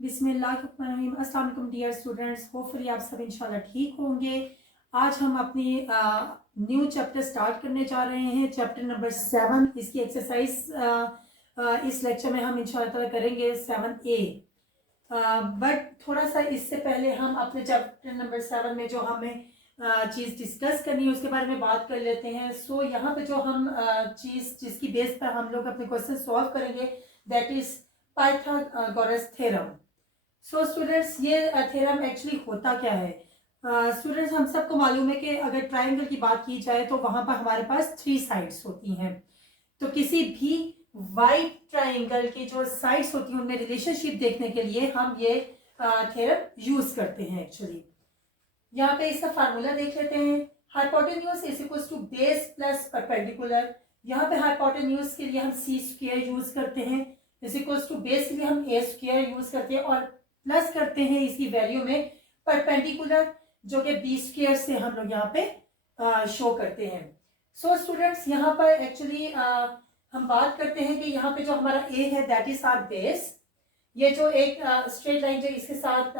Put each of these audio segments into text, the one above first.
बिस्मिल्लाहिर्रहमानिर्रहीम। अस्सलाम वालेकुम डियर स्टूडेंट्स, होपफुली आप सब इंशाल्लाह ठीक होंगे। आज हम अपनी न्यू चैप्टर स्टार्ट करने जा रहे हैं, चैप्टर नंबर 7। इसकी एक्सरसाइज इस लेक्चर में हम इंशाल्लाह ताला करेंगे 7A। बट थोड़ा सा इससे पहले हम अपने चैप्टर नंबर 7 में जो हमें चीज़ डिस्कस करनी है उसके बारे में बात कर लेते हैं। सो यहाँ पे जो हम चीज़ जिसकी बेस पर हम लोग अपने क्वेश्चन सॉल्व करेंगे that is Pythagoras theorem. So students, ये थ्योरम एक्चुअली होता क्या है? स्टूडेंट्स, हम सबको मालूम है कि अगर ट्राइंगल की बात की जाए तो वहां पर हमारे पास 3 साइड्स होती हैं। तो किसी भी वाइट ट्राइंगल की जो साइड्स होती हैं उनमें रिलेशनशिप देखने के लिए हम ये थ्योरम यूज करते हैं। एक्चुअली यहाँ पे इसका फार्मूला देख लेते हैं। Hypotenuse is equals to base plus perpendicular. यहाँ पे हाइपोटेन्यूज के लिए हम सी स्क्वायर यूज करते हैं, इज इक्वल्स टू बेस के लिए हम ए स्क्वायर यूज करते हैं और प्लस करते हैं इसकी वैल्यू में परपेंडिकुलर जो कि बी स्क्वायर से हम लोग यहाँ पे शो करते हैं। सो स्टूडेंट्स, यहाँ पर एक्चुअली हम बात करते हैं कि यहाँ पे जो हमारा ए है दैट इज आवर बेस। ये जो एक स्ट्रेट लाइन जो इसके साथ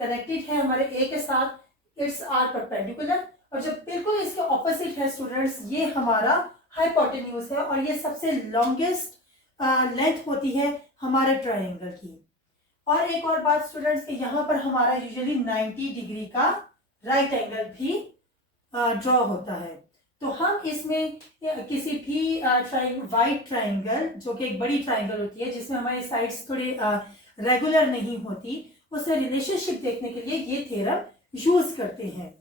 कनेक्टेड है हमारे ए के साथ, इट्स आर परपेंडिकुलर। और जो बिल्कुल इसके ऑपोजिट है स्टूडेंट्स, ये हमारा हाइपोटेन्यूज है और ये सबसे लॉन्गेस्ट लेंथ होती है हमारे ट्रायंगल की। और एक और बात स्टूडेंट्स कि यहाँ पर हमारा यूजुअली 90 डिग्री का राइट एंगल भी ड्रॉ होता है। तो हम इसमें किसी भी वाइट ट्राइंगल जो कि एक बड़ी ट्राइंगल होती है जिसमें हमारी साइड्स थोड़ी रेगुलर नहीं होती, उससे रिलेशनशिप देखने के लिए ये थ्योरम यूज करते हैं।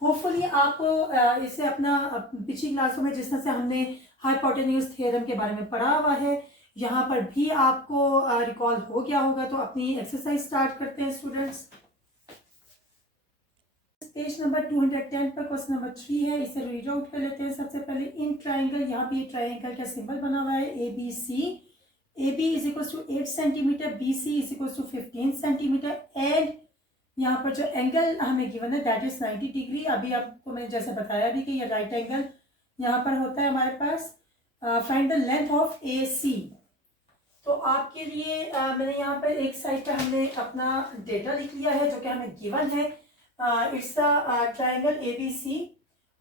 होपफुली आपको इसे अपना पिछली क्लासों में जिस तरह से हमने हाइपोटेन्यूज थ्योरम के बारे में पढ़ा हुआ है यहाँ पर भी आपको रिकॉल हो गया होगा। तो अपनी एक्सरसाइज स्टार्ट करते हैं स्टूडेंट्स। पेज नंबर 210 पर क्वेश्चन नंबर 3 है, इसे रीड आउट कर लेते हैं। सबसे पहले इन ट्राइंगल, यहाँ पे ट्राइंगल का सिंबल बना हुआ है A B C. A B is equal to 8 centimetre, B C is equal to 15 centimetre and यहाँ पर जो एंगल हमें गिवन है दैट इज 90 डिग्री। अभी आपको मैंने जैसे बताया भी कि ये राइट एंगल यहाँ पर होता है हमारे पास। फाइंड द लेंथ ऑफ ए सी। तो आपके लिए मैंने यहाँ पर एक साइड पर हमने अपना डेटा लिख लिया है जो कि हमें गिवन है। It's a triangle A B C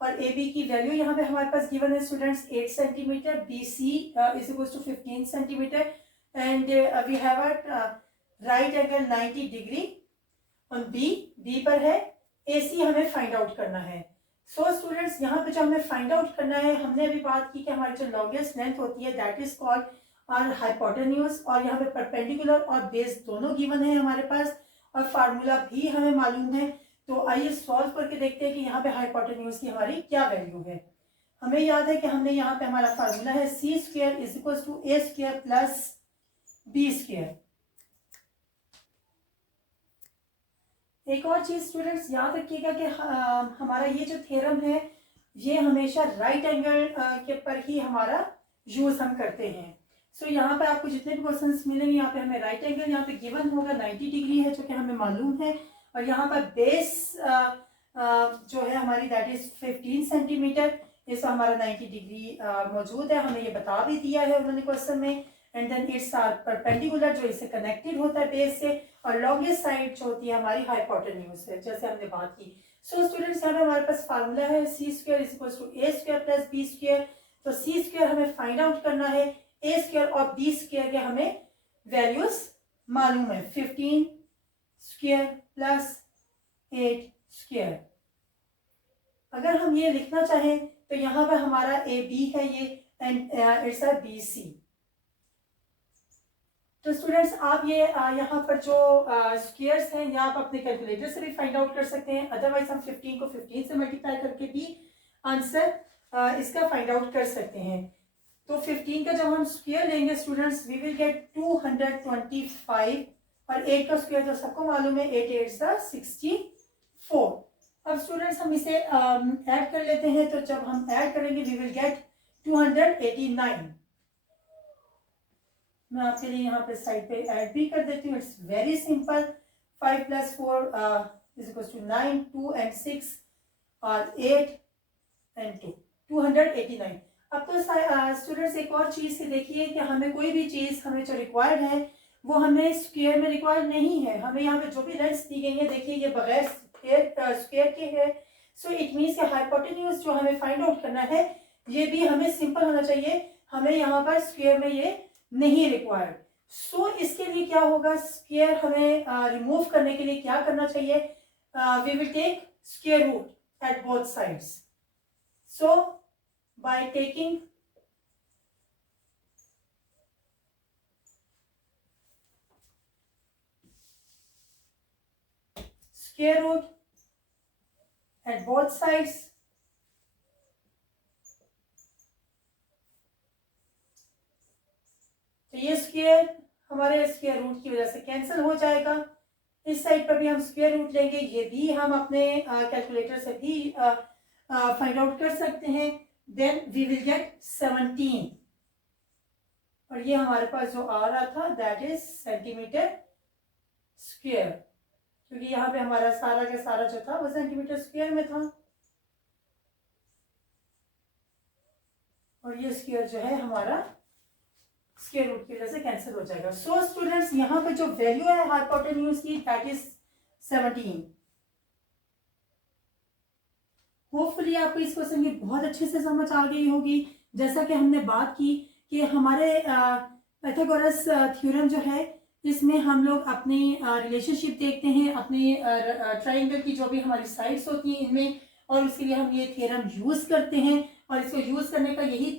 और ए बी की वैल्यू यहाँ पे हमारे पास गिवन है students 8 centimetre, B C is equal to 15 centimetre and we have a right angle 90 degree on B. B पर है, ए सी हमें फाइंड आउट करना है। सो स्टूडेंट्स, यहाँ पे जो हमें फाइंड आउट करना है, हमने अभी बात की कि हमारी जो लॉन्गेस्ट लेंथ होती है दैट इज कॉल्ड और हाइपोटेन्यूज, और यहाँ पे परपेंडिकुलर और बेस दोनों गिवन है हमारे पास और फार्मूला भी हमें मालूम है। तो आइए सॉल्व करके देखते हैं कि यहाँ पे हाइपोटेन्यूज की हमारी क्या वैल्यू है। हमें याद है कि हमने यहाँ पे हमारा फार्मूला है C square is equal to A square plus B square. एक और चीज स्टूडेंट्स याद रखिएगा कि हमारा ये जो थ्योरम है ये हमेशा राइट एंगल के पर ही हमारा यूज हम करते हैं। सो यहाँ पे आपको जितने भी क्वेश्चंस मिलेंगे यहाँ पे हमें राइट एंगल यहाँ पे गिवन होगा 90 डिग्री है जो कि हमें मालूम है, और यहाँ पर बेस जो है हमारी दैट इज 15 सेंटीमीटर, इसका हमारा 90 डिग्री मौजूद है, हमें ये बता भी दिया है उन्होंने क्वेश्चन में। एंड देन इट्स परपेंडिकुलर जो इससे कनेक्टेड होता है बेस से, और लॉन्गेस्ट साइड जो होती है हमारी हाइपोटेन्यूज से, जैसे हमने बात की। सो स्टूडेंट्स, यहाँ पे हमारे पास फार्मूला है C square is equal to A square plus B square. तो सी स्क्वायर हमें फाइंड आउट करना है, ए स्क्वायर और बी स्क्वायर के हमें वैल्यूज मालूम है 15 स्क्वायर प्लस 8 स्क्वायर। अगर हम ये लिखना चाहें तो यहाँ पर हमारा ए बी है ये and it's a B C. तो स्टूडेंट्स, आप ये यहाँ पर जो स्क्वायर्स हैं या आप अपने कैलकुलेटर से भी फाइंड आउट कर सकते हैं, अदरवाइज हम 15 को 15 से मल्टीप्लाई करके भी आंसर इसका फाइंड आउट कर सकते हैं। तो 15 का जब हम स्क्वायर लेंगे स्टूडेंट्स वी विल गेट 225 और 8 का स्क्वायर जो सबको मालूम है 8 8 64। अब स्टूडेंट्स हम इसे ऐड कर लेते हैं, तो जब हम ऐड करेंगे वी विल गेट 289। मैं आपके लिए यहाँ पे साइड पे ऐड भी कर देती हूँ, it's very simple. 5 + 4 is equal to 9, 2 and 6 और 8 and 2, 289। अब तो स्टूडेंट्स एक और चीज से देखिए कि हमें कोई भी चीज हमें जो रिक्वायर्ड है वो हमें स्क्वायर में रिक्वायर्ड नहीं है। हमें यहाँ पे जो भी लेंथ दी गई है, देखिए ये बगैर स्क्वायर के है। सो इट मीन्स कि हाइपोटेन्यूज जो हमें फाइंड आउट करना है ये भी हमें सिंपल होना चाहिए, हमें यहाँ पर स्क्वायर में ये नहीं रिक्वायर्ड। सो इसके लिए क्या होगा, स्क्वायर हमें रिमूव करने के लिए क्या करना चाहिए, we will take square root at both sides. So by taking square root at both sides, तो ये स्क्वायर हमारे स्क्वायर रूट की वजह से कैंसिल हो जाएगा। इस साइड पर भी हम स्क्वायर रूट लेंगे, ये भी हम अपने कैलकुलेटर से भी फाइंड आउट कर सकते हैं। देन वी विल गेट 17 और ये हमारे पास जो आ रहा था दैट इज सेंटीमीटर स्क्वायर, क्योंकि यहाँ पे हमारा सारा का सारा जो था वो सेंटीमीटर स्क्वायर में था और ये स्क्वायर जो है हमारा स्क्वायर रूट की वजह से कैंसिल हो जाएगा। सो स्टूडेंट्स यहाँ पे जो वैल्यू है हाइपोटेन्यूज की दैट इज 17। होपफुली आपको इस क्वेश्चन की बहुत अच्छे से समझ आ गई होगी। जैसा कि हमने बात की कि हमारे पाइथागोरस थ्योरम जो है इसमें हम लोग अपनी रिलेशनशिप देखते हैं अपनी ट्राइंगल की जो भी हमारी साइड्स होती हैं इनमें, और उसके लिए हम ये थ्योरम यूज करते हैं। और इसको यूज करने का यही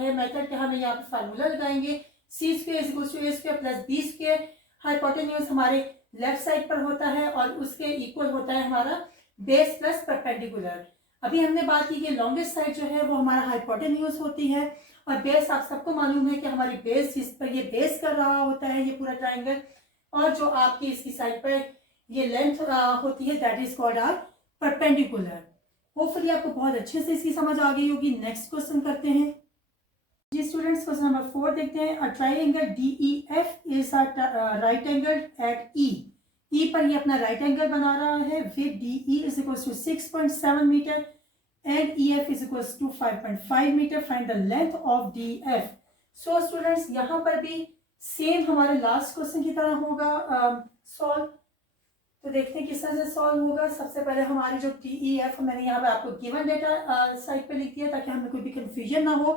है मेथड कि हमें यहाँ पे फार्मूला लगाएंगे C square is equal to A square plus B square. Hypotenuse हमारे लेफ्ट साइड पर होता है और उसके इक्वल होता है हमारा बेस प्लस परपेंडिकुलर। अभी हमने बात की कि लॉन्गेस्ट साइड जो है वो हमारा हाइपोटेन्यूज होती है और बेस आप सबको मालूम है कि हमारी बेस जिस पर ये बेस कर रहा होता है ये पूरा ट्राइंगल, और जो आपकी इसकी साइड पर ये लेंथ होती है that is called our perpendicular. Hopefully आपको बहुत अच्छे से इसकी समझ आ गई होगी। नेक्स्ट क्वेश्चन करते हैं जी स्टूडेंट्स, क्वेश्चन नंबर 4 देखते हैं। A triangle DEF is a right angle at E पर ये अपना राइट एंगल बना रहा है with DE is equal to 6.7 metre and EF is equals to 5.5 metre. Find the length of DF। So students यहाँ पर भी सेम हमारे लास्ट क्वेश्चन की तरह होगा सॉल्व। तो देखते हैं किस तरह से सॉल्व होगा। सबसे पहले हमारे जो DEF मैंने यहाँ पे आपको गिवन डेटा साइड पे लिख दिया ताकि हमें कोई भी कंफ्यूजन ना हो।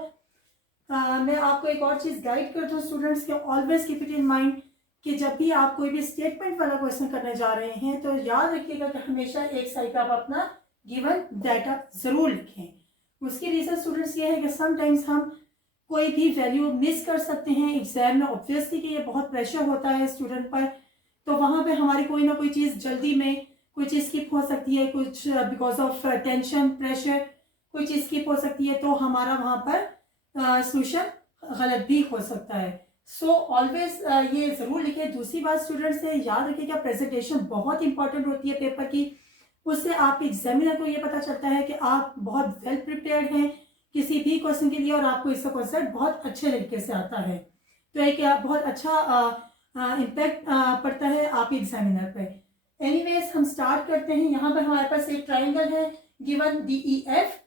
मैं आपको एक और चीज गाइड करता हूँ स्टूडेंट्स के, always keep it in mind कि जब भी आप कोई भी स्टेटमेंट वाला क्वेश्चन करने जा रहे हैं तो याद रखिएगा कि हमेशा एक साइड पर आप अपना गिवन डाटा जरूर लिखें। उसकी रीजन स्टूडेंट्स ये है कि समटाइम्स हम कोई भी वैल्यू मिस कर सकते हैं एग्जाम में। ऑब्वियसली कि ये बहुत प्रेशर होता है स्टूडेंट पर, तो वहाँ पे हमारी कोई ना कोई चीज़ जल्दी में कोई चीज़ स्किप हो सकती है, कुछ बिकॉज ऑफ टेंशन प्रेशर कोई चीज़ स्किप हो सकती है, तो हमारा वहाँ पर सोल्यूशन गलत भी हो सकता है। सो ऑलवेज ये ज़रूर लिखें। दूसरी बात स्टूडेंट्स से याद रखिएगा प्रेजेंटेशन बहुत इंपॉर्टेंट होती है पेपर की। उससे आप एग्जामिनर को ये पता चलता है कि आप बहुत वेल प्रिपेयर्ड हैं किसी भी क्वेश्चन के लिए और आपको इसका कॉन्सेप्ट बहुत अच्छे तरीके से आता है। तो एक बहुत अच्छा इम्पैक्ट पड़ता है आपके एग्जामिनर पे। एनीवेज हम स्टार्ट करते हैं। यहाँ पर हमारे पास एक ट्राइंगल है गिवन DEF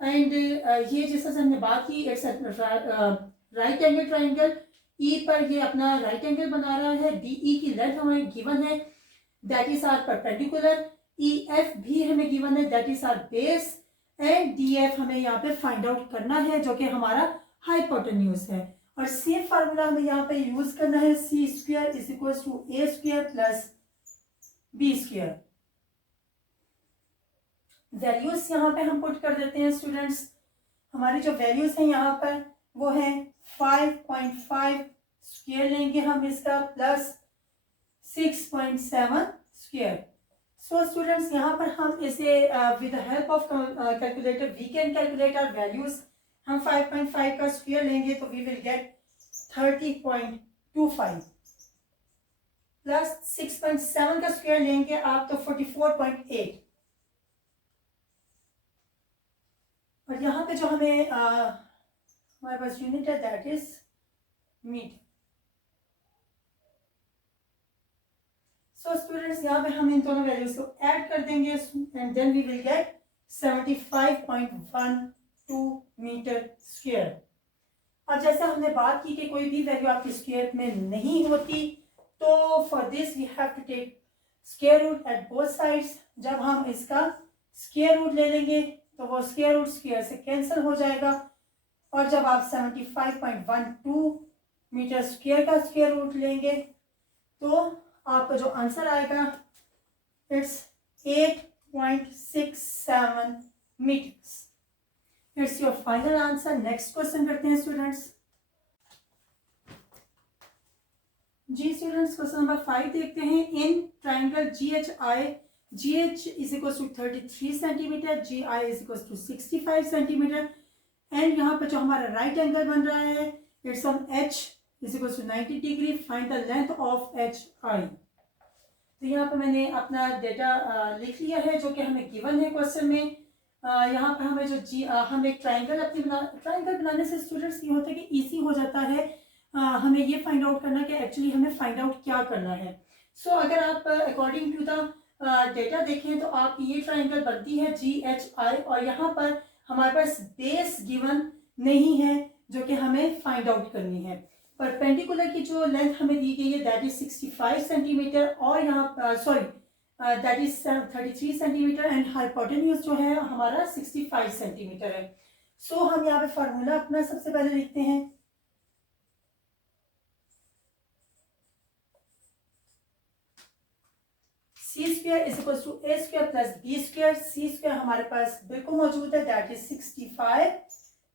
एंड ये जैसा हमने बात की it's right angle triangle. E पर ये अपना राइट एंगल बना रहा है। DE की लेंथ हमें गिवन है that is our perpendicular. EF भी हमें गिवन है that is our base and DF हमें यहाँ पे फाइंड आउट करना है जो कि हमारा हाइपोटेन्यूज है। और सेम फार्मूला हमें यहाँ पे यूज करना है C square is equal to A square plus B square. Values यहाँ पे हम पुट कर देते हैं स्टूडेंट्स। हमारी जो वैल्यूज हैं यहाँ पर वो है 5.5 स्क्वायर लेंगे हम इसका प्लस 6.7 स्क्वायर। सो स्टूडेंट्स यहाँ पर हम इसे with the help of calculator we can calculate our values. हम 5.5 का स्क्वायर लेंगे तो वी विल गेट 30.25 प्लस 6.7 का स्क्वायर लेंगे आप तो 44.8। और यहाँ पे जो हमें हमारे पास यूनिट है that is metre. So students यहाँ पे हम इन दोनों वैल्यूज को ऐड कर देंगे and then we will get 75.12 metre square. और जैसे हमने बात की कि कोई भी वैल्यू आपकी स्क्वायर में नहीं होती तो for this we have to take square root at both sides. जब हम इसका स्क्वायर रूट ले लेंगे तो वो स्क्वायर रूट स्क्वायर से कैंसिल हो जाएगा, और जब आप 75.12 मीटर स्क्वायर का स्क्वायर रूट लेंगे तो आपका जो आंसर आएगा it's 8.67 meters. It's your final answer. Next question करते हैं स्टूडेंट्स। जी स्टूडेंट्स, क्वेश्चन नंबर 5 देखते हैं। In triangle GH is equals to 33 centimetre, GI is equals to 65 centimetre, and यहाँ पर जो हमारा राइट एंगल बन रहा है it's on H is equals to 90 degree. Find the length of HI। तो यहाँ पर मैंने अपना डेटा लिख लिया है जो कि हमें गिवन है क्वेश्चन में। यहाँ पर हमें जो हम एक ट्राइंगल ट्राइंगल बनाने से स्टूडेंट्स ये होता है कि इजी हो जाता है हमें ये फाइंड आउट करना कि एक्चुअली हमें फाइंड आउट क्या करना है। सो अगर आप अकॉर्डिंग टू द डेटा देखें तो आप ये ट्राइंगल बनती है GHI, और यहाँ पर हमारे पास बेस गिवन नहीं है जो कि हमें फाइंड आउट करनी है। परपेंडिकुलर की जो लेंथ हमें दी गई है दैट इज 65 सेंटीमीटर, और यहाँ that is 33 centimetre, and hypotenuse जो है हमारा 65 सेंटीमीटर है। सो हम यहाँ पे फार्मूला अपना सबसे पहले लिखते हैं। C square is equal to A square plus B square. C square हमारे पास बिल्कुल मौजूद है that is 65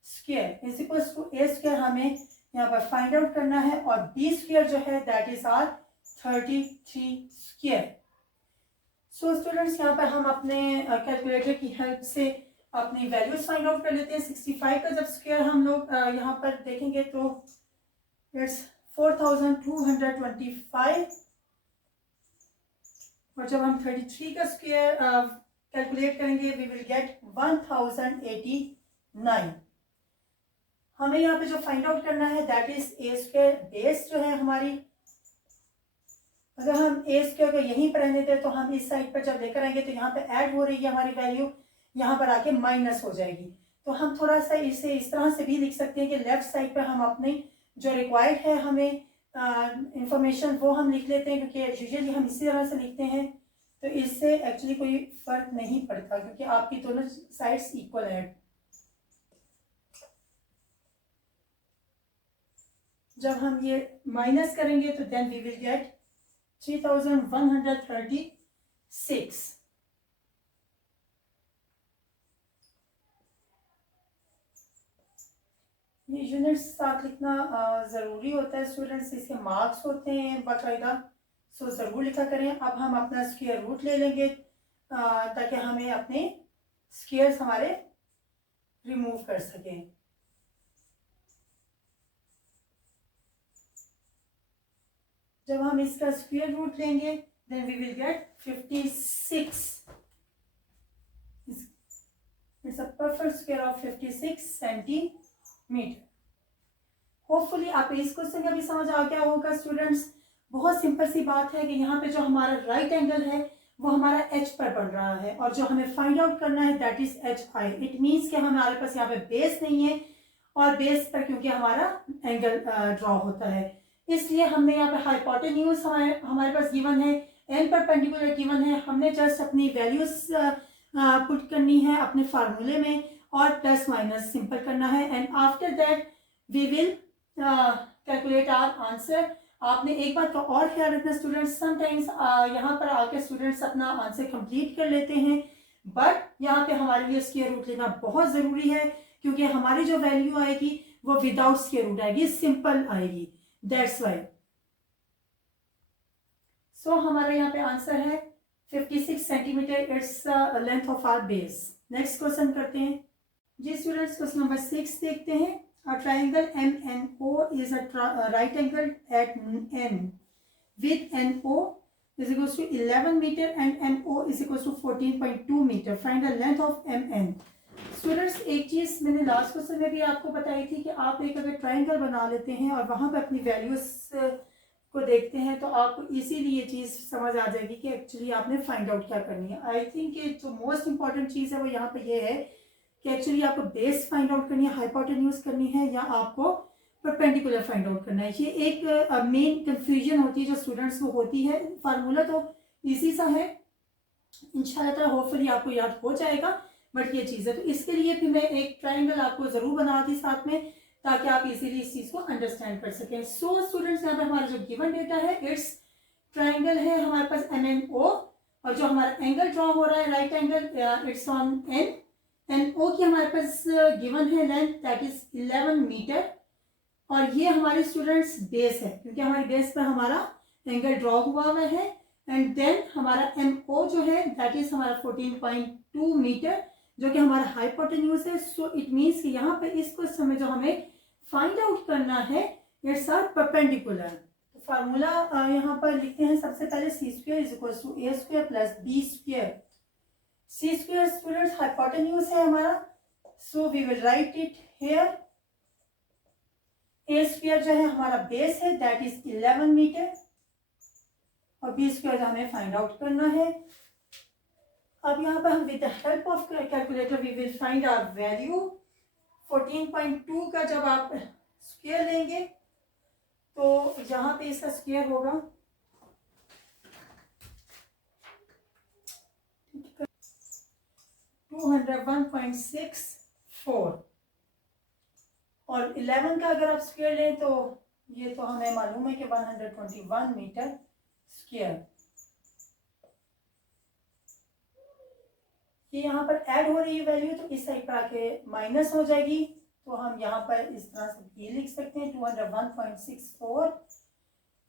square is equal to A square हमें यहाँ पर फाइंड आउट करना है, और बी स्क्वायर जो है that is our 33 square. So students यहाँ पर हम अपने कैलकुलेटर की हेल्प से अपनी वैल्यूज फाइंड आउट कर लेते हैं। 65 का जब स्क्वायर हम लोग यहाँ पर देखेंगे तो इट्स 4225, और जब हम 33 का स्क्वायर कैलकुलेट करेंगे वी विल गेट 1089। हमें यहाँ पे जो फाइंड आउट करना है that is a square base जो है हमारी। अगर हम ए स्क्वायर को यहीं पर रहने दें तो हम इस साइड पर जब लेकर आएंगे तो यहाँ पे ऐड हो रही है हमारी वैल्यू, यहाँ पर आके माइनस हो जाएगी। तो हम थोड़ा सा इसे इस तरह से भी लिख सकते हैं कि लेफ्ट साइड पर हम अपनी जो रिक्वायर्ड है हमें इंफॉर्मेशन वो हम लिख लेते हैं, क्योंकि यूजुअली हम इसी तरह से लिखते हैं तो इससे एक्चुअली कोई फर्क नहीं पड़ता क्योंकि आपकी दोनों साइड्स इक्वल है। जब हम ये माइनस करेंगे तो देन वी विल गेट 3136। ये यूनिट्स साथ लिखना ज़रूरी होता है स्टूडेंट्स, इसके मार्क्स होते हैं बाकायदा, सो ज़रूर लिखा करें। अब हम अपना स्क्वायर रूट ले लेंगे ताकि हमें अपने स्क्वायर्स हमारे रिमूव कर सकें। जब हम इसका स्क्वायर रूट लेंगे then we will get 56। It's a perfect square of 56 centimetre. Hopefully आप इस क्वेश्चन का भी समझ आ गया होगा स्टूडेंट्स। बहुत सिंपल सी बात है कि यहाँ पे जो हमारा राइट एंगल है वो हमारा एच पर बन रहा है, और जो हमें फाइंड आउट करना है that is HI। It means कि हमारे पास यहाँ पे बेस नहीं है, और बेस पर क्योंकि हमारा एंगल ड्रॉ होता है इसलिए हमने यहाँ पे हाइपोटेन्यूज हमारे पास गिवन है, एन परपेंडिकुलर गिवन है। हमने जस्ट अपनी वैल्यूज पुट करनी है अपने फार्मूले में और प्लस माइनस सिंपल करना है, and after that we will calculate our answer. आपने एक बात का और ख्याल रखना स्टूडेंट्स, समटाइम्स यहाँ पर आके स्टूडेंट्स अपना आंसर कंप्लीट कर लेते हैं, बट यहाँ पे हमारे लिए स्क्वायर रूट लेना बहुत ज़रूरी है क्योंकि हमारी जो वैल्यू आएगी वो विदाउट स्क्वायर रूट आएगी, सिंपल आएगी, दैट्स वाई। सो हमारा यहाँ पे आंसर है 56 centimetre, it's length of our base. Next question करते हैं जी स्टूडेंट्स। क्वेश्चन नंबर 6 देखते हैं। A triangle MNO is a right angle at N with NO is equals to 11 meter and NO is equals to 14.2 meter. Find the length of MN. Students एक चीज़ मैंने last question में भी आपको बताई थी कि आप एक अगर ट्राइंगल बना लेते हैं और वहाँ पर अपनी वैल्यूज को देखते हैं तो आपको इजीली ये चीज़ समझ आ जाएगी कि एक्चुअली आपने फाइंड आउट क्या करनी है। आई थिंक ये जो मोस्ट इंपॉर्टेंट चीज़ है वो यहाँ पे ये है कि एक्चुअली आपको बेस फाइंड आउट करनी है, हाइपोटेन्यूज करनी है, या आपको परपेंडिकुलर फाइंड आउट करना है। ये एक मेन कंफ्यूजन होती है जो स्टूडेंट्स को होती है। फार्मूला तो इजी सा है, इंशाल्लाह ताला होपफुली आपको याद हो जाएगा, बट ये चीज़ है। तो इसके लिए भी मैं एक ट्राइंगल आपको ज़रूर बना दी साथ में, ताकि आप इजीली इस चीज़ को अंडरस्टैंड कर सकें। सो स्टूडेंट्स, यहाँ पर हमारा जो गिवन डेटा है इट्स ट्राइंगल है हमारे पास MNO, और जो हमारा एंगल ड्रॉ हो रहा है right angle it's on NO की हमारे पास गिवन है लेंथ दैट इज 11 मीटर, और ये हमारे स्टूडेंट्स बेस है क्योंकि हमारी बेस पर हमारा एंगल ड्रॉ हुआ हुआ है। एंड देन हमारा MO जो है दैट इज हमारा 14.2 मीटर, जो कि हमारा हाइपोटेन्यूज है। सो इट मीन्स कि यहाँ पे इस क्वेश्चन में जो हमें फाइंड आउट करना है इट्स आर परपेंडिकुलर। तो फार्मूला यहाँ पर लिखते हैं सबसे पहले C square is equal to A square plus B square. C square students hypotenuse है हमारा, so we will write it here. A square जो है हमारा बेस है दैट इज 11 मीटर, और बी स्क्वायर जो हमें फाइंड आउट करना है। अब यहाँ पर हम with the help of calculator we will find our value. 14.2 का जब आप स्क्वायर लेंगे तो यहाँ पे इसका स्क्वायर होगा 201.64, और 11 का अगर आप स्क्वायर लें तो ये तो हमें मालूम है कि 121 मीटर स्क्वायर। ये यहाँ पर ऐड हो रही है वैल्यू, तो इस साइड पर आके माइनस हो जाएगी, तो हम यहाँ पर इस तरह से ये लिख सकते हैं 201.64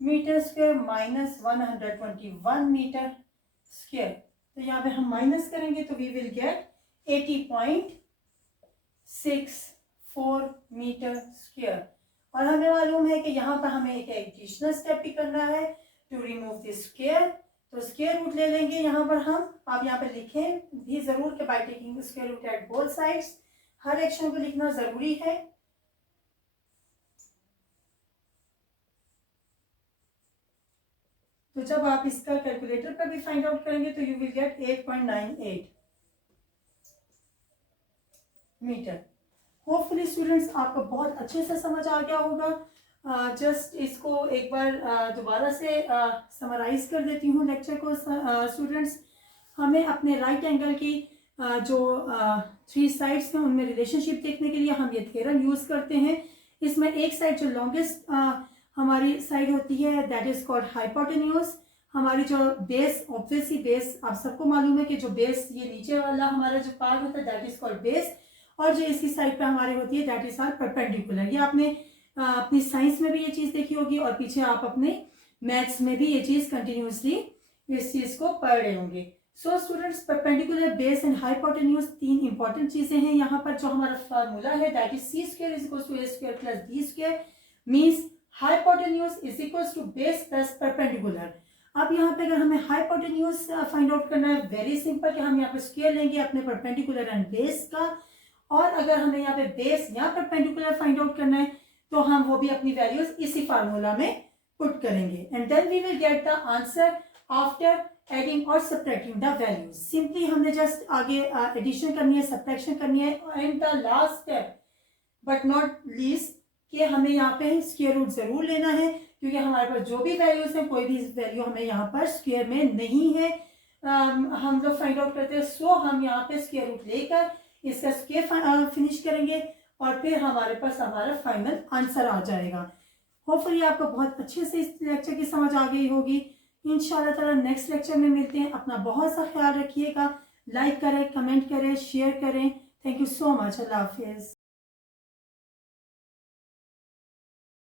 metre square minus 121 metre square. तो यहाँ पे हम माइनस करेंगे तो we will get 80.64 metre square. और हमें मालूम है कि यहाँ पर हमें एक एडिशनल स्टेप भी करना है टू रिमूव दिस स्क्वायर। तो स्क्वायर रूट ले लेंगे यहाँ पर हम, आप यहाँ पे लिखें भी जरूर कि by taking square root at both sides, हर एक्शन को लिखना जरूरी है। तो जब आप इसका कैलकुलेटर पर भी फाइंड आउट करेंगे तो you will get 8.98 metre. Hopefully students आपको बहुत अच्छे से समझ आ गया होगा। जस्ट इसको एक बार दोबारा से समराइज कर देती हूँ लेक्चर को। स्टूडेंट्स, हमें अपने राइट एंगल की जो 3 साइड्स हैं उनमें रिलेशनशिप देखने के लिए हम ये थ्योरम यूज़ करते हैं। इसमें एक साइड जो लॉन्गेस्ट हमारी साइड होती है दैट इज कॉल्ड हाइपोटेन्यूज। हमारी जो बेस, ऑब्वियसली बेस आप सबको मालूम है कि जो बेस ये नीचे वाला हमारा जो पार्ट होता है दैट इज कॉल्ड बेस, और जो इसकी साइड पे हमारी होती है दैट इज आर परपेंडिकुलर। ये आपने अपनी साइंस में भी ये चीज़ देखी होगी, और पीछे आप अपने मैथ्स में भी ये चीज़ कंटिन्यूसली इस चीज़ को पढ़ रहे होंगे। So students, perpendicular, base and hypotenuse 3 important चीज़ें हैं यहाँ पर। जो हमारा फार्मूला है that is C square is equal to A square plus B square, means hypotenuse is equal to base plus perpendicular. अब यहाँ पे अगर हमें हाइपोटेन्यूज फाइंड आउट करना है, वेरी सिंपल कि हम यहाँ पे स्क्वायर लेंगे अपने परपेंडिकुलर एंड बेस का, और अगर हमें यहाँ पे बेस या परपेंडिकुलर फाइंड आउट करना है तो हम वो भी अपनी वैल्यूज इसी फार्मूला में पुट करेंगे, and then we will get the answer after adding और सब्ट्रैक्टिंग द वैल्यूज। सिंपली हमने जस्ट आगे एडिशन करनी है, सब्ट्रैक्शन करनी है, and the last step but not least कि हमें यहाँ पे स्क्वायर रूट जरूर लेना है, क्योंकि हमारे पास जो भी वैल्यूज है कोई भी वैल्यू हमें यहाँ पर स्क्वायर में नहीं है। हम लोग फाइंड आउट करते हैं, सो हम यहाँ पे स्क्वायर रूट लेकर इसका स्क्वायर फिनिश करेंगे, और फिर हमारे पास हमारा फाइनल आंसर आ जाएगा। होपफुली आपको बहुत अच्छे से इस लेक्चर की समझ आ गई होगी। इंशाल्लाह ताला नेक्स्ट लेक्चर में मिलते हैं। अपना बहुत सा ख्याल रखिएगा, लाइक करें, कमेंट करें, शेयर करें। Thank you so much. अल्लाह हाफिज़।